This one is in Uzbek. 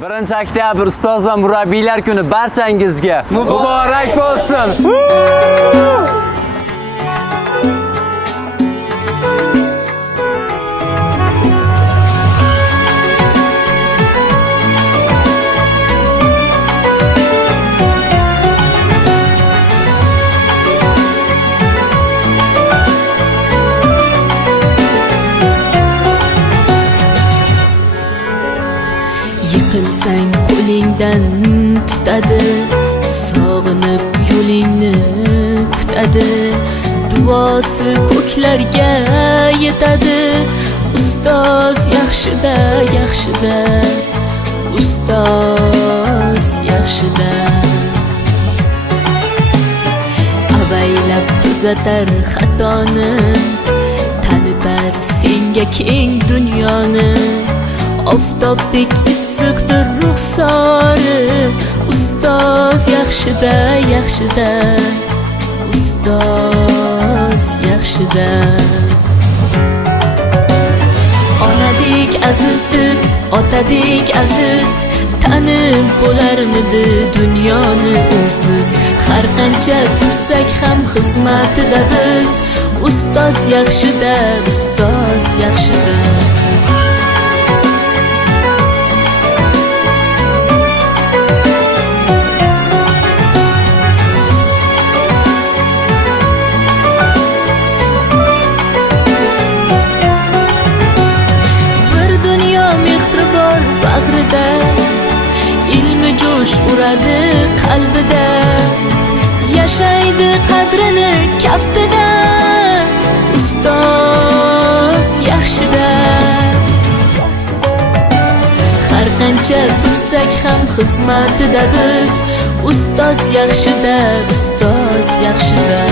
1 oktyabr ustoz va murabbiylar kuni barchangizga muborak bo'lsin. Yiqilsang qo'lingdan tutadi, sog'inib yo'lingni kutadi, duosi ko'klarga yetadi. Ustoz yaxshida, yaxshida, ustoz yaxshida. Avaylab tuzatar xatoni, tanitar senga keng dunyoni. Oftobdek issiqdir ruxsori, ustoz yaxshida, yaxshida, ustoz yaxshida. Onadek azizdir, otadek aziz, tanib bo'larmidi dunyoni usiz. Har qancha tursak ham xizmatida biz, ustoz yaxshida, ustoz yaxshida. Bag'rida ilmi jo'sh uradi qalbida, yashaydi qadrini kaftida, ustoz yaxshida. Har qancha tursak ham xizmatida biz, ustoz yaxshida, ustoz yaxshida.